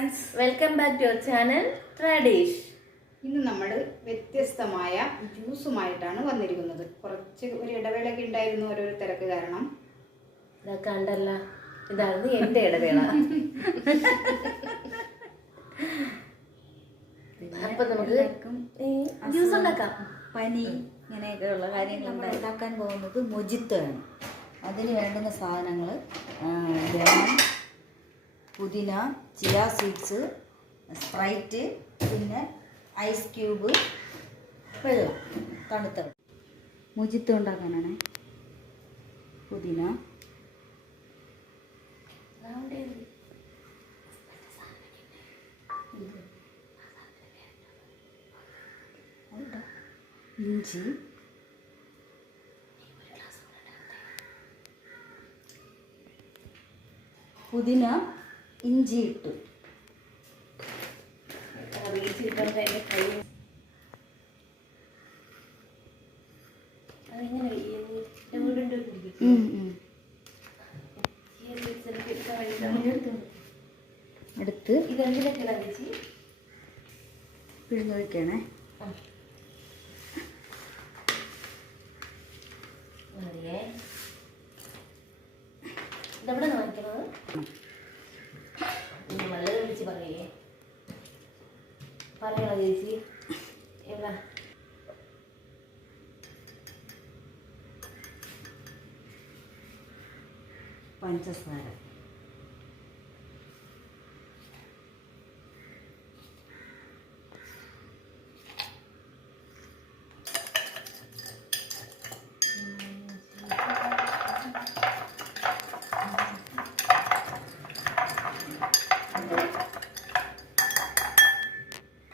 Friends welcome back to your channel ട്രഡീഷ് ഇന്ന് നമ്മൾ വ്യത്യസ്തമായ ജ്യൂസുമായിട്ടാണ് വന്നിരിക്കുന്നത്. കുറച്ച് ഒരു ഇടവേളയൊക്കെ ഉണ്ടായിരുന്നു ഓരോരോ തിരക്ക് കാരണം. ഇതൊക്കെ കണ്ടല്ല. ഇതാണ് എന്റെ ഇടവേള. അപ്പൊ നമുക്ക് ജ്യൂസ് ഉണ്ടാക്കാം. പനി ഇങ്ങനെയൊക്കെയുള്ള കാര്യങ്ങൾ നമ്മൾ ഉണ്ടാക്കാൻ പോകുന്നത് മൊജിത്താണ്. അതിന് വേണ്ടുന്ന സാധനങ്ങൾ പുതിന ചിയ സീഡ്സ് സ്പ്രൈറ്റ് പിന്നെ ഐസ് ക്യൂബ് വെള്ളം തണുത്ത വെള്ളം. ഉണ്ടാക്കാനാണേ പുതിന. ഇഞ്ചി പുതിന ഇഞ്ചി ഇട്ടു. കൈ അതെങ്ങനെ. എടുത്ത് ഇതെന്തിനൊക്കെയാണ് ചേച്ചി? പിഴിഞ്ഞൊഴിക്കണേ മതിയേ. ഇതെവിടെ വാങ്ങിക്കണത്? പറയണോ ചേച്ചി എവിടെ പഞ്ചസാര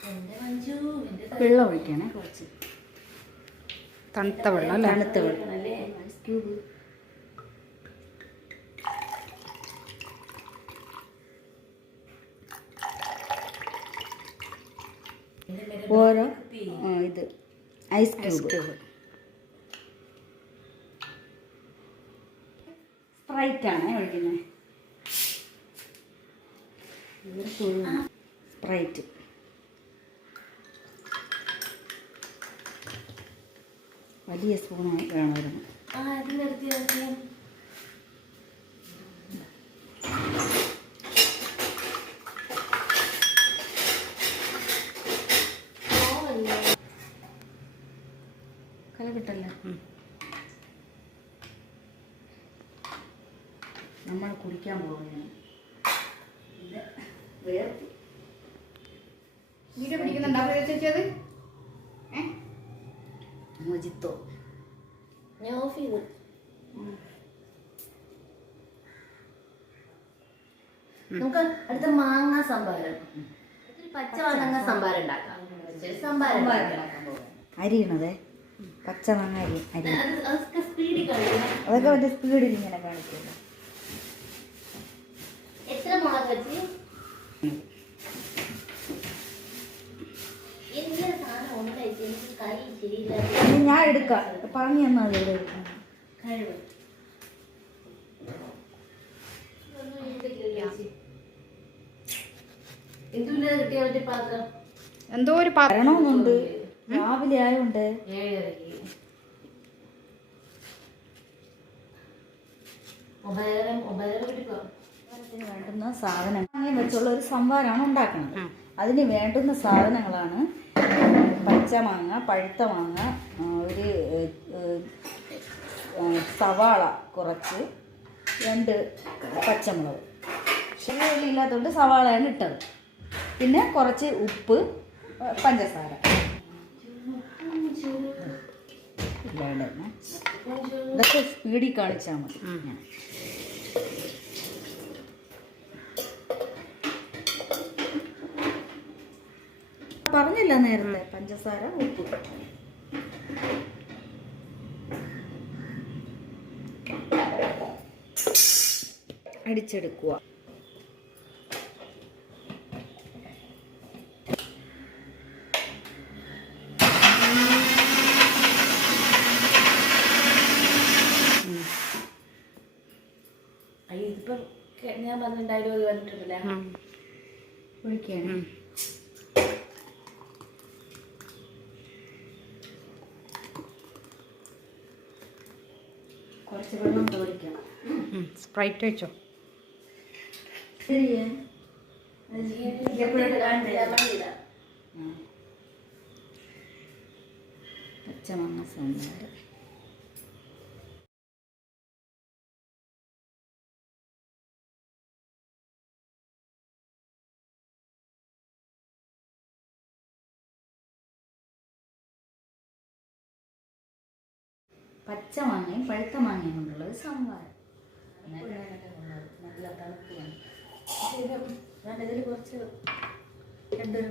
എന്റെ മഞ്ജു എന്റെ വെള്ളം ഒഴിക്കണേ. കുറച്ച് തണുത്ത വെള്ളം അല്ലേ? തണുത്ത വെള്ളം. അല്ലേ ഐസ് ക്യൂബ് ഓരോ ഇത് ഐസ് ക്യൂബ് സ്പ്രൈറ്റ് ആണ് ഒഴിക്കുന്നത് സ്പ്രൈറ്റ് വലിയ സ്പൂൺ വേണമായിരുന്നു പോവല്ലേ നമ്മൾ കുടിക്കാൻ പോവുകയാണ്. വീഡിയോ പിടിക്കുന്നുണ്ടാവും ചേച്ചത് ഏ മൊജിത്തോ ഞാൻ ഓഫ് ചെയ്തു നമുക്ക് അടുത്ത മാങ്ങ സംഭാരം പച്ച മാങ്ങ. സംഭാരം ഉണ്ടാക്കാം. സംഭാരം. അരിയണതേ? പച്ച മാങ്ങ അരി അരി. അതൊക്കെ മറ്റേ സ്പീഡിൽ ഇങ്ങനെ കാണിക്കുന്നു. എത്ര മുളക് വെച്ച്? ഞാൻ എടുക്കാം. പറഞ്ഞു തന്നാൽ മതി എടുക്കാം. കഴിവ്. എന്തോ ഒരു പറയണമെന്നുണ്ട് രാവിലെ ആയോണ്ട്. വേണ്ടുന്ന സാധനങ്ങൾ. വെച്ചുള്ള ഒരു സംഭാരമാണ് ഉണ്ടാക്കുന്നത് അതിന് വേണ്ടുന്ന സാധനങ്ങളാണ്. പച്ചമാങ്ങ പഴുത്ത മാങ്ങ ഒരു സവാള കുറച്ച് രണ്ട് പച്ചമുളക്. ചെറിയ ഇല്ലാത്തതുകൊണ്ട് സവാളയാണ് ഇട്ടത്. പിന്നെ കുറച്ച് ഉപ്പ് പഞ്ചസാര. ഇല്ല ഇടണേ. ഇതൊക്കെ സ്പീഡിൽ കാണിച്ചാൽ മതി. പറഞ്ഞില്ല നേരത്തെ. പഞ്ചസാര ഉപ്പ്. അടിച്ചെടുക്കുക. ഞാൻ പറഞ്ഞിട്ടുണ്ടായാലും അത് പറഞ്ഞിട്ടുണ്ടല്ലേ ഒഴിക്കുകയാണ് കുറച്ച് വെള്ളം തോടിക്കണം സ്പ്രൈറ്റ് വെച്ചോ ശരിയേ? പച്ചമാങ്ങ സാമ്പാർ. പച്ച മാങ്ങയും പഴുത്ത മാങ്ങയും കൊണ്ടുള്ളത് സാമ്പാർ. നല്ല തണുപ്പ് വേണം. ഇതിൽ കുറച്ച് രണ്ടൊരു